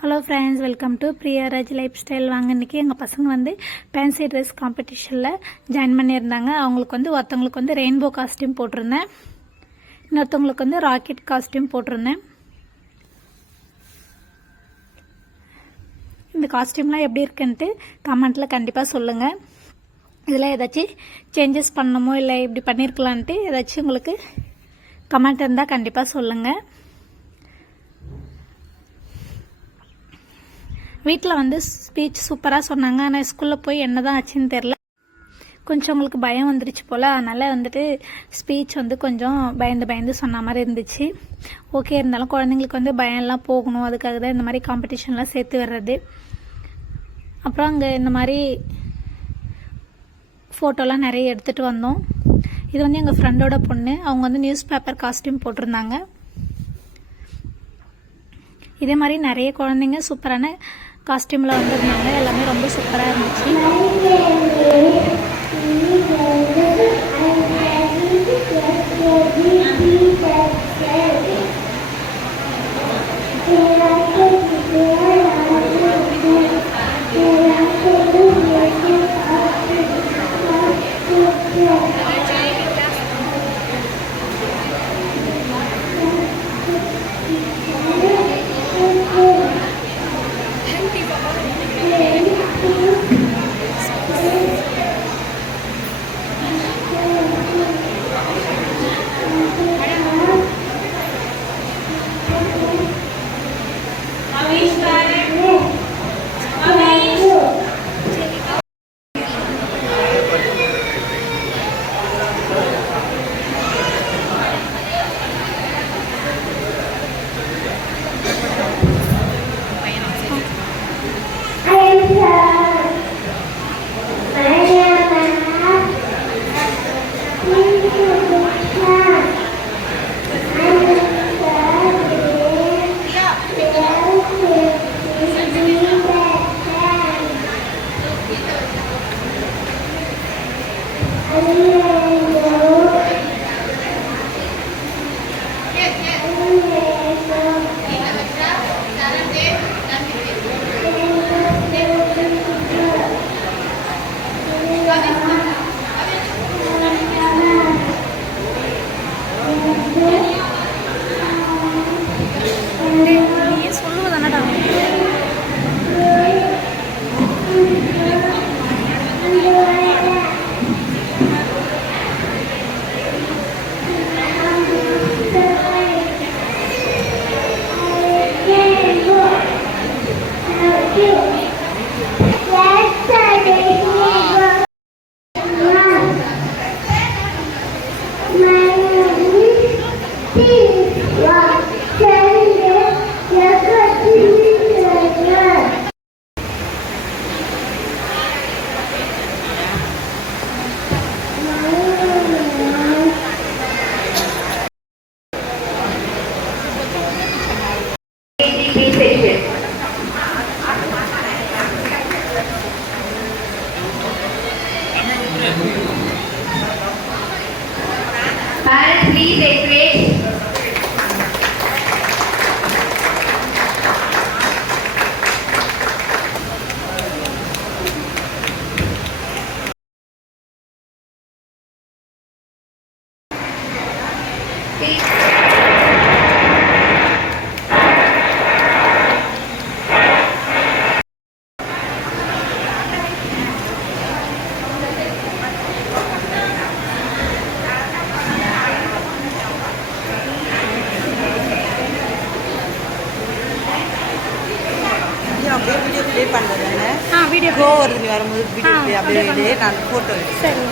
Hello friends, welcome to Priyaraj life style. வாங்க, இன்றைக்கி எங்கள் பசங்க வந்து ஃபேன்சி ட்ரெஸ் காம்படிஷனில் ஜாயின் பண்ணியிருந்தாங்க. அவங்களுக்கு வந்து ஒருத்தவங்களுக்கு வந்து ரெயின்போ காஸ்டியூம் போட்டிருந்தேன், இன்னொருத்தவங்களுக்கு வந்து ராக்கெட் காஸ்டியூம் போட்டிருந்தேன். இந்த காஸ்டியூம்லாம் எப்படி இருக்குன்ட்டு கமெண்ட்டில் கண்டிப்பாக சொல்லுங்கள். இதில் ஏதாச்சும் சேஞ்சஸ் பண்ணணுமோ இல்லை இப்படி பண்ணியிருக்கலான்ட்டு ஏதாச்சும் உங்களுக்கு கமெண்ட் இருந்தால் கண்டிப்பாக சொல்லுங்கள். வீட்டில் வந்து ஸ்பீச் சூப்பராக சொன்னாங்க. ஆனால் ஸ்கூலில் போய் என்ன தான் ஆச்சுன்னு தெரில, கொஞ்சம் உங்களுக்கு பயம் வந்துருச்சு போல். அதனால் வந்துட்டு ஸ்பீச் வந்து கொஞ்சம் பயந்து சொன்ன மாதிரி இருந்துச்சு. ஓகே, இருந்தாலும் குழந்தைங்களுக்கு வந்து பயம்லாம் போகணும், அதுக்காக தான் இந்த மாதிரி காம்படிஷன்லாம் சேர்த்து வர்றது. அப்புறம் அங்கே இந்த மாதிரி ஃபோட்டோலாம் நிறைய எடுத்துகிட்டு வந்தோம். இது வந்து எங்கள் ஃப்ரெண்டோட பொண்ணு, அவங்க வந்து நியூஸ் பேப்பர் காஸ்டியூம் போட்டிருந்தாங்க. இதே மாதிரி நிறைய குழந்தைங்க சூப்பரான காஸ்டியூமில் வந்திருந்தாங்க. எல்லாமே ரொம்ப சூப்பராக இருந்துச்சு. Parents, please encourage. Video play பண்ணுறேன். வீடியோ கோ வருது, நீ வரும்போது வீடியோ ப்ளே அப்படியே நான் ஃபோட்டோ சரி.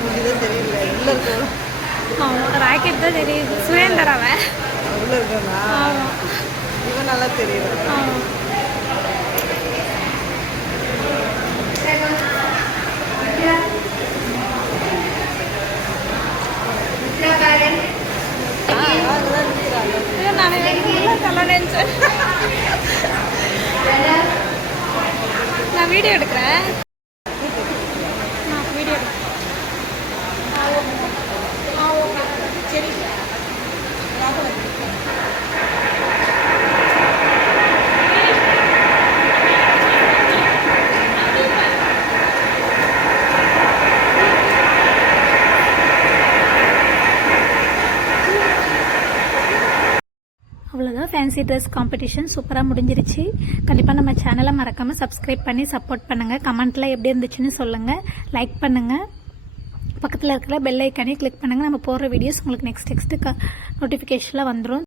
முடிஞ்சதே தெரியல. உள்ள இருக்கோம், ராக்கெட் தான் தெரியுது. சுரேந்தர் அவன் உள்ள இருக்கோண்ணா, இவன் நல்லா தெரியுது. நான் வீடியோ எடுக்கிறேன். ஃபேன்சி ட்ரெஸ் காம்படிஷன் சூப்பராக முடிஞ்சிருச்சு. கண்டிப்பாக நம்ம சேனலை மறக்காமல் சப்ஸ்கிரைப் பண்ணி சப்போர்ட் பண்ணுங்கள். கமெண்ட்டில் எப்படி இருந்துச்சுன்னு சொல்லுங்கள். லைக் பண்ணுங்கள். பக்கத்தில் இருக்கிற பெல் ஐக்கானே கிளிக் பண்ணுங்கள். நம்ம போடுற வீடியோஸ் உங்களுக்கு நெக்ஸ்ட் நோட்டிஃபிகேஷனில் வந்துடும்.